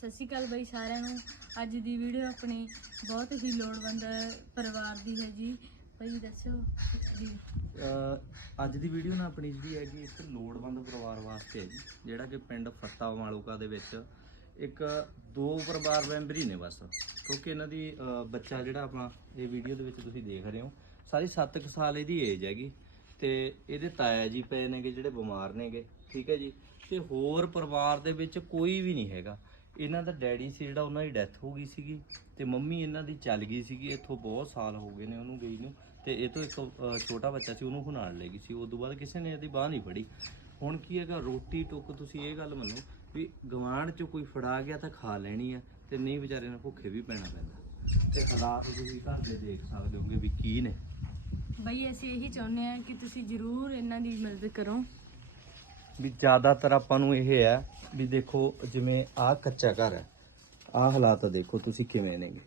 ਸਤਿ ਸ਼੍ਰੀ ਅਕਾਲ ਬਈ ਸਾਰਿਆਂ ਨੂੰ। ਅੱਜ ਦੀ ਵੀਡੀਓ ਆਪਣੀ ਬਹੁਤ ਹੀ ਲੋੜਵੰਦ ਪਰਿਵਾਰ ਦੀ ਹੈ ਜੀ। ਬਈ ਦੱਸੋ, ਜੀ। ਅਹ ਅੱਜ ਦੀ ਵੀਡੀਓ ਨਾ ਆਪਣੀ ਜਿਹੜੀ ਹੈਗੀ ਇੱਕ ਲੋੜਵੰਦ ਪਰਿਵਾਰ ਵਾਸਤੇ ਹੈ ਜੀ, ਜਿਹੜਾ ਕਿ ਪਿੰਡ ਫੱਤਾ ਮਾਲੂਕਾ ਦੇ ਵਿੱਚ ਇੱਕ ਦੋ ਪਰਿਵਾਰ ਮੈਂਬਰ ਹੀ ਨੇ ਬਸ। ਕਿਉਂਕਿ ਇਹਨਾਂ ਦੀ, ਅਹ ਬੱਚਾ ਜਿਹੜਾ ਆਪਣਾ ਇਹ ਵੀਡੀਓ ਦੇ ਵਿੱਚ ਤੁਸੀਂ ਦੇਖ ਰਹੇ ਹੋ, ਸਾਰੀ 7 ਸਾਲ ਇਹਦੀ ਏਜ ਹੈਗੀ। ਤੇ ਇਹਦੇ ਤਾਇਆ ਜੀ ਪਏ ਨੇਗੇ, ਜਿਹੜੇ ਬਿਮਾਰ ਨੇਗੇ, ਠੀਕ ਹੈ ਜੀ। ਤੇ ਹੋਰ ਪਰਿਵਾਰ ਦੇ ਵਿੱਚ ਕੋਈ ਵੀ ਨਹੀਂ ਹੈਗਾ। ਇਹਨਾਂ ਦਾ ਡੈਡੀ ਸੀ ਜਿਹੜਾ ਉਹਨਾਂ ਦੀ ਡੈਥ ਹੋ ਗਈ ਸੀਗੀ ਤੇ ਮੰਮੀ ਇਹਨਾਂ ਦੀ ਚੱਲ ਗਈ ਸੀਗੀ ਇੱਥੋਂ ਬਹੁਤ ਸਾਲ ਹੋ ਗਏ ਨੇ ਉਹਨੂੰ ਗਈ ਨੂੰ ਤੇ ਇਹ ਤੋਂ ਇੱਕ ਛੋਟਾ ਬੱਚਾ ਸੀ ਉਹਨੂੰ ਹੁਨਾਲ ਲੈ ਗਈ ਸੀ। ਉਸ ਤੋਂ ਬਾਅਦ ਕਿਸੇ ਨੇ ਇਹਦੀ ਬਾਹ ਨਹੀਂ ਫੜੀ। ਹੁਣ ਕੀ ਹੈਗਾ ਰੋਟੀ ਟੁੱਕ ਤੁਸੀਂ ਇਹ ਗੱਲ ਮੰਨੋ ਵੀ ਗਵਾਂਢ ਚ ਕੋਈ ਫੜਾ ਗਿਆ ਤਾਂ ਖਾ ਲੈਣੀ ਆ ਤੇ ਨਹੀਂ ਵਿਚਾਰੇ ਨੂੰ ਭੁੱਖੇ ਵੀ ਪੈਣਾ ਪੈਂਦਾ। ਤੇ ਹਾਲਾਤ ਤੁਸੀਂ ਘਰ ਦੇ ਦੇਖ ਸਕਦੇ ਹੋਗੇ ਵੀ ਕੀ ਨੇ। ਬਈ ਅਸੀਂ ਇਹੀ ਚਾਹੁੰਦੇ ਹਾਂ ਕਿ ਤੁਸੀਂ ਜ਼ਰੂਰ ਇਹਨਾਂ ਦੀ ਮਦਦ ਕਰੋ। ਵੀ ਜ਼ਿਆਦਾਤਰ ਆਪਾਂ ਨੂੰ ਇਹ ਹੈ ਵੀ ਦੇਖੋ ਜਿਵੇਂ ਆਹ ਕੱਚਾ ਘਰ ਹੈ ਆਹ ਹਾਲਾਤ ਦੇਖੋ ਤੁਸੀਂ ਕਿਵੇਂ ਨੇਗੇ।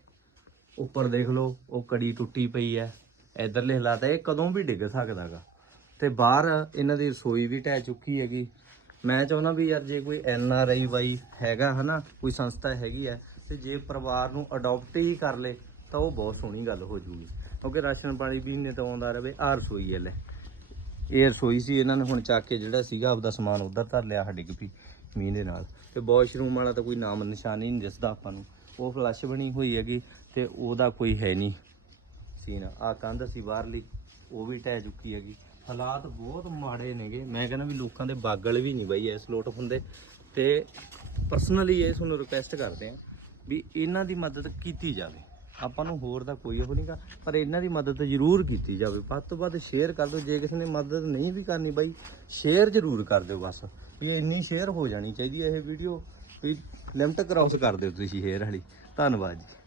ਉੱਪਰ ਦੇਖ ਲਓ, ਉਹ ਕੜੀ ਟੁੱਟੀ ਪਈ ਹੈ, ਇਧਰਲੇ ਹਾਲਾਤ ਹੈ, ਇਹ ਕਦੋਂ ਵੀ ਡਿੱਗ ਸਕਦਾਗਾ। ਤੇ ਬਾਹਰ ਇਹਨਾਂ ਦੀ ਰਸੋਈ ਵੀ ਢਹਿ ਚੁੱਕੀ ਹੈਗੀ। ਮੈਂ ਚਾਹੁੰਦਾ ਵੀ ਯਾਰ ਜੇ ਕੋਈ ਐਨ ਆਰ ਆਈ ਬਾਈ ਹੈਗਾ ਹਨਾ, ਕੋਈ ਸੰਸਥਾ ਹੈਗੀ ਹੈ, ਤੇ ਜੇ ਪਰਿਵਾਰ ਨੂੰ ਅਡਾਪਟ ਹੀ ਕਰ ਲੇ, ਤਾਂ ਉਹ ਬਹੁਤ ਸੋਹਣੀ ਗੱਲ ਹੋ ਜੂਗੀ। ਕਿਉਂਕਿ ਰਾਸ਼ਨ ਪਾਣੀ ਵੀ ਨੇ ਤਾਂ ਆਉਂਦਾ ਰਵੇ ਆਹ ਰਸੋਈ ਹੈ ਲੈ। ਇਹ ਰਸੋਈ ਸੀ, ਇਹਨਾਂ ਨੇ ਹੁਣ ਚੱਕ ਕੇ ਜਿਹੜਾ ਸੀਗਾ, ਆਪਦਾ ਸਮਾਨ ਉਧਰ ਧਰ ਲਿਆ ਡਿੱਗ ਪਈ। ਮੀਂਹ ਦੇ ਨਾਲ। ਤੇ ਵਾਸ਼ਰੂਮ ਵਾਲਾ ਤਾਂ ਕੋਈ ਨਾਮ ਨਿਸ਼ਾਨ ਹੀ ਨਹੀਂ ਦਿਸਦਾ ਆਪਾਂ ਨੂੰ। ਉਹ ਫਲੱਸ਼ ਬਣੀ ਹੋਈ ਹੈਗੀ ਤੇ ਉਹਦਾ ਕੋਈ ਹੈ ਨਹੀਂ ਸੀਨ। ਆ ਕੰਧ ਸੀ ਬਾਹਰਲੀ, ਉਹ ਵੀ ਢਹਿ ਚੁੱਕੀ ਹੈਗੀ। ਹਾਲਾਤ ਬਹੁਤ ਮਾੜੇ ਨੇਗੇ। ਮੈਂ ਕਹਿੰਦਾ ਵੀ ਲੋਕਾਂ ਦੇ ਬਾਗਲ ਵੀ ਨਹੀਂ ਬਈ, ਇਸ ਲੋਟ ਹੁੰਦੇ। ਤੇ ਪਰਸਨਲੀ ਇਹ ਤੁਹਾਨੂੰ ਰਿਕੁਐਸਟ ਕਰਦੇ ਆ ਵੀ ਇਹਨਾਂ ਦੀ ਮਦਦ ਕੀਤੀ ਜਾਵੇ। ਆਪਾਂ ਨੂੰ ਹੋਰ ਦਾ ਕੋਈ ਉਹ ਨਹੀਂਗਾ ਪਰ ਇਹਨਾਂ ਦੀ ਮਦਦ ਜ਼ਰੂਰ ਕੀਤੀ ਜਾਵੇ। ਵੱਧ ਤੋਂ ਵੱਧ ਸ਼ੇਅਰ ਕਰ ਦਿਓ। ਜੇ ਕਿਸੇ ਨੇ ਮਦਦ ਨਹੀਂ ਵੀ ਕਰਨੀ ਬਾਈ ਸ਼ੇਅਰ ਜ਼ਰੂਰ ਕਰ ਦਿਓ ਬਸ। ਵੀ ਇੰਨੀ ਸ਼ੇਅਰ ਹੋ ਜਾਣੀ ਚਾਹੀਦੀ ਹੈ ਇਹ ਵੀਡੀਓ ਵੀ ਲਿਮਟ ਕ੍ਰਾਸ ਕਰ ਦਿਓ ਤੁਸੀਂ ਸ਼ੇਅਰ ਵਾਲੀ। ਧੰਨਵਾਦ ਜੀ।